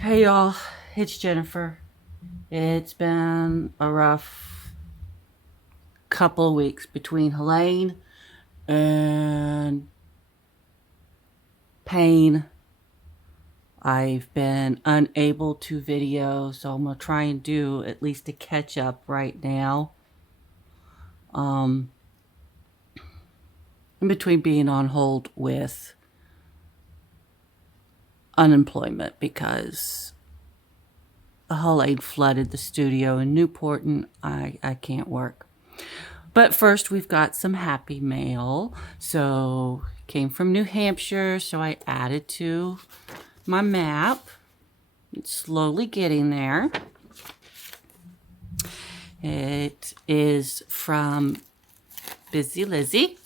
Hey y'all, it's Jennifer. It's been a rough couple of weeks between Helene and pain. I've been unable to video, so I'm gonna try and do at least a catch up right now. In between being on hold with unemployment because Helene flooded the studio in Newport and I can't work. But first, we've got some happy mail. So, came from New Hampshire, so I added to my map. It's slowly getting there. It is from Busy Lizzie.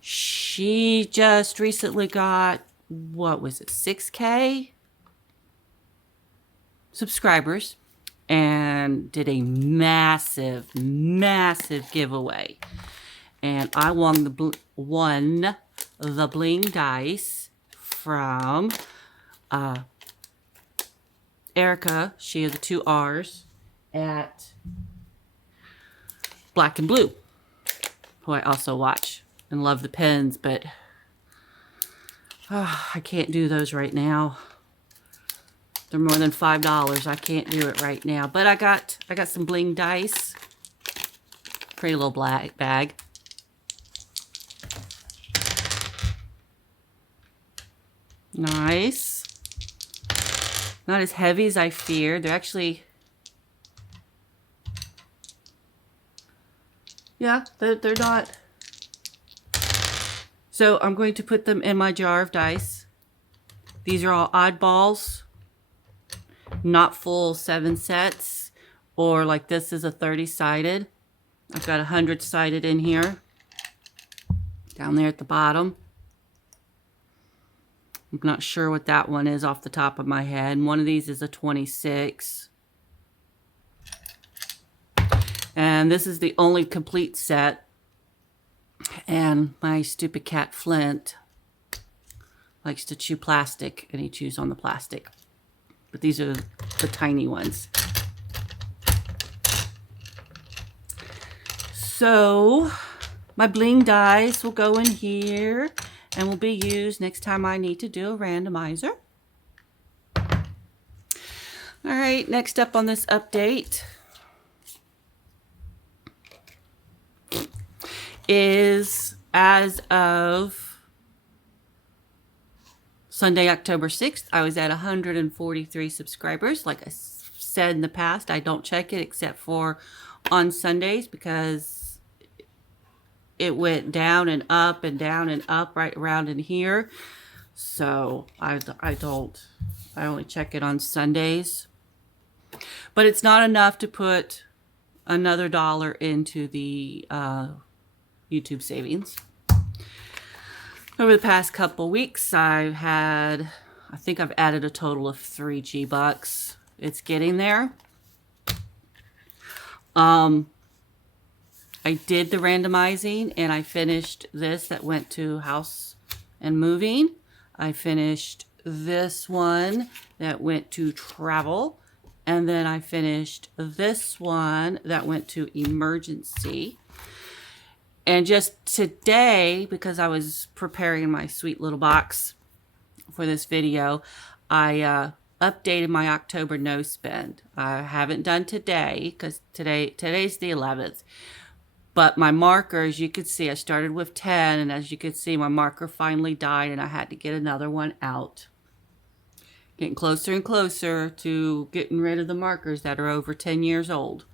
She just recently got, what was it, 6K subscribers and did a massive giveaway. And I won the bling dice from Erica, she had the 2 R's, at Black and Blue, who I also watch and love the pens, but I can't do those right now. They're more than $5. I can't do it right now. But I got some bling dice. Pretty little black bag. Nice. Not as heavy as I feared. They're actually, yeah, they're not. So I'm going to put them in my jar of dice. These are all oddballs, not full 7 sets, or like this is a 30-sided. I've got 100-sided in here, down there at the bottom. I'm not sure what that one is off the top of my head. And one of these is a 26. And this is the only complete set. And my stupid cat Flint likes to chew plastic, and he chews on the plastic. But these are the tiny ones. So my bling dice will go in here and will be used next time I need to do a randomizer. All right, next up on this update is, as of Sunday, October 6th, I was at 143 subscribers. Like I said in the past, I don't check it except for on Sundays because it went down and up right around in here. So I only check it on Sundays. But it's not enough to put another $1 into the YouTube savings. Over the past couple weeks, I think I've added a total of 3 G-Bucks. It's getting there. I did the randomizing and I finished this that went to house and moving. I finished this one that went to travel. And then I finished this one that went to emergency. And just today, because I was preparing my sweet little box for this video, I updated my October no spend. I haven't done today because today's the 11th. But my marker, as you could see, I started with 10, and as you could see, my marker finally died, and I had to get another one out. Getting closer and closer to getting rid of the markers that are over 10 years old.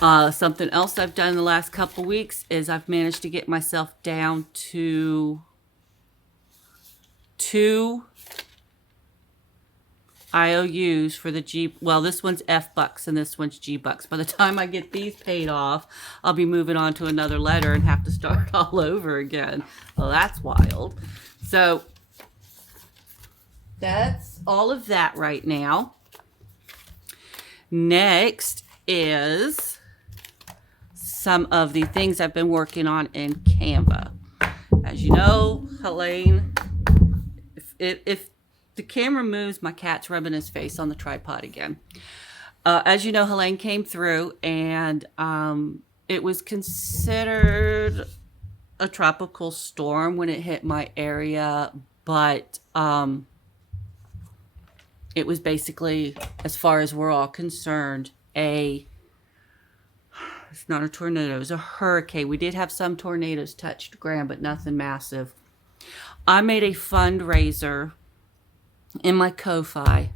Something else I've done in the last couple weeks is I've managed to get myself down to 2 IOUs for the G. Well, this one's F-Bucks and this one's G-Bucks. By the time I get these paid off, I'll be moving on to another letter and have to start all over again. Well, that's wild. So that's all of that right now. Next is some of the things I've been working on in Canva. As you know, Helene, if the camera moves, my cat's rubbing his face on the tripod again. As you know, Helene came through, and it was considered a tropical storm when it hit my area, but it was basically, as far as we're all concerned, it's not a tornado, it was a hurricane. We did have some tornadoes touch the ground, but nothing massive. I made a fundraiser in my Ko-Fi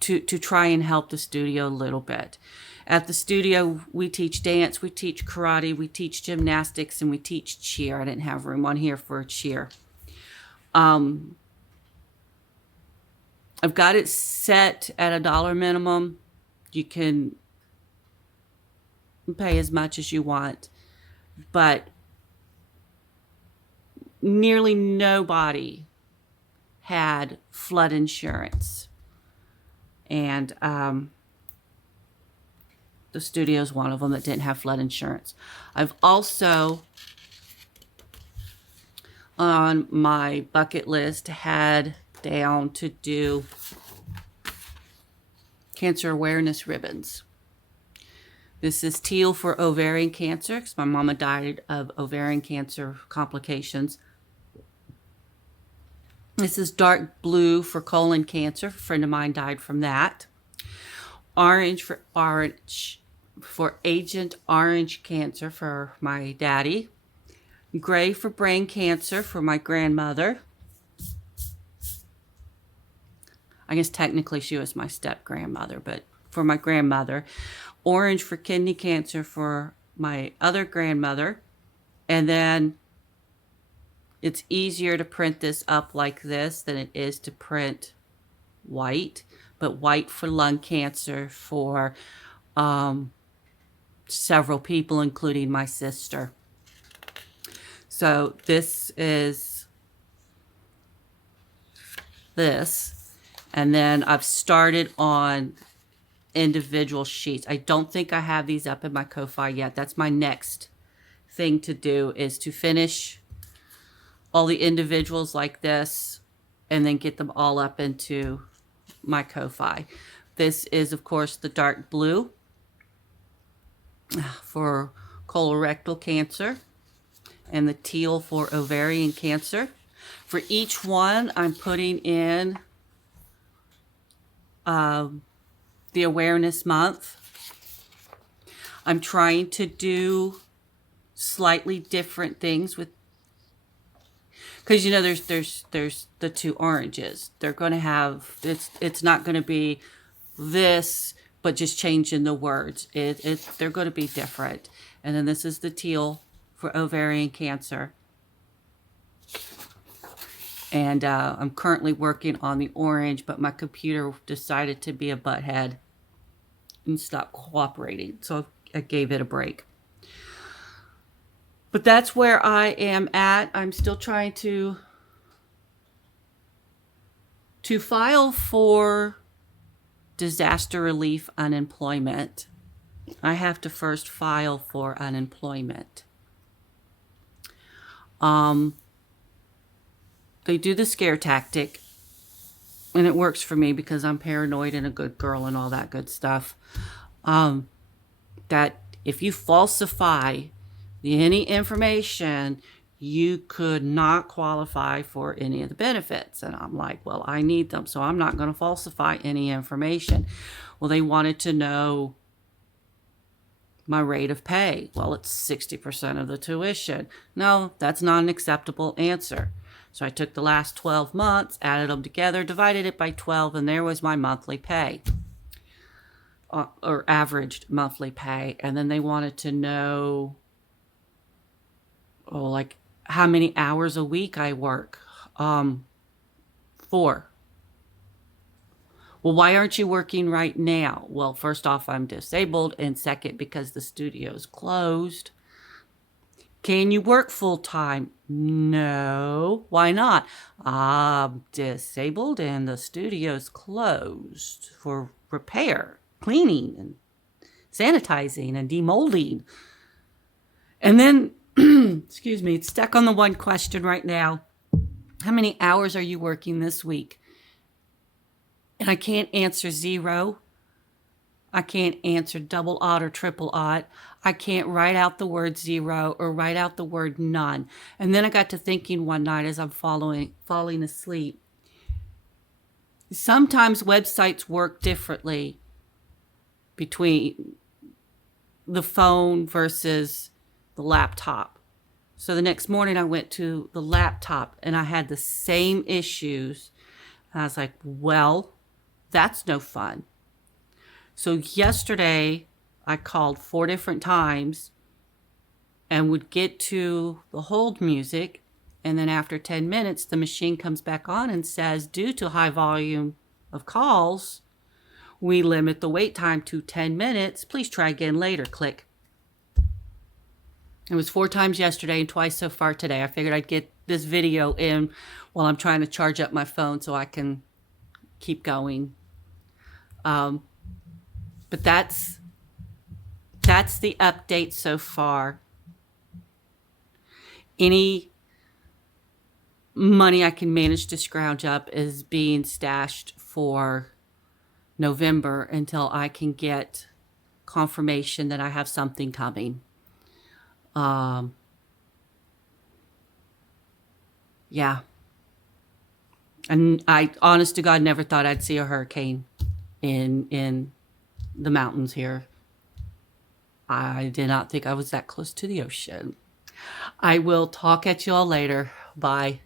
to try and help the studio a little bit. At the studio, we teach dance, we teach karate, we teach gymnastics, and we teach cheer. I didn't have room on here for a cheer. I've got it set at $1 minimum. You can pay as much as you want, but nearly nobody had flood insurance. And the studio's one of them that didn't have flood insurance. I've also, on my bucket list, had down to do cancer awareness ribbons. This is teal for ovarian cancer, because my mama died of ovarian cancer complications. This is dark blue for colon cancer. A friend of mine died from that. Orange for Agent Orange cancer for my daddy. Gray for brain cancer for my grandmother. I guess technically she was my step-grandmother, but for my grandmother. Orange for kidney cancer for my other grandmother. And then it's easier to print this up like this than it is to print white. But white for lung cancer for several people, including my sister. So this is this. And then I've started on individual sheets. I don't think I have these up in my Ko-Fi yet. That's my next thing to do, is to finish all the individuals like this and then get them all up into my Ko-Fi. This is, of course, the dark blue for colorectal cancer and the teal for ovarian cancer. For each one, I'm putting in the awareness month. I'm trying to do slightly different things with, because you know there's the two oranges. They're going to have, it's not going to be this, but just changing the words. They're going to be different. And then this is the teal for ovarian cancer. And I'm currently working on the orange, but my computer decided to be a butthead and stop cooperating. So I gave it a break. But that's where I am at. I'm still trying to file for disaster relief unemployment. I have to first file for unemployment. They do the scare tactic, and it works for me because I'm paranoid and a good girl and all that good stuff. That if you falsify any information, you could not qualify for any of the benefits. And I'm like, well, I need them, so I'm not going to falsify any information. Well, they wanted to know my rate of pay. Well, it's 60% of the tuition. No, that's not an acceptable answer. So I took the last 12 months, added them together, divided it by 12, and there was my monthly pay, or averaged monthly pay. And then they wanted to know, like how many hours a week I work. 4. Well, why aren't you working right now? Well, first off, I'm disabled, and second, because the studio's closed. Can you work full time? No. Why not? I'm disabled and the studio's closed for repair, cleaning, and sanitizing and demolding. And then, excuse me, it's stuck on the one question right now. How many hours are you working this week? And I can't answer 0. I can't answer double odd or triple odd. I can't write out the word 0 or write out the word none. And then I got to thinking one night as I'm falling asleep. Sometimes websites work differently between the phone versus the laptop. So the next morning I went to the laptop and I had the same issues. And I was like, well, that's no fun. So yesterday I called 4 different times and would get to the hold music. And then after 10 minutes, the machine comes back on and says, due to high volume of calls, we limit the wait time to 10 minutes. Please try again later. Click. It was 4 times yesterday and twice so far today. I figured I'd get this video in while I'm trying to charge up my phone so I can keep going. But that's the update so far. Any money I can manage to scrounge up is being stashed for November until I can get confirmation that I have something coming. Yeah. And I, honest to God, never thought I'd see a hurricane in the mountains here. I did not think I was that close to the ocean. I will talk at you all later. Bye.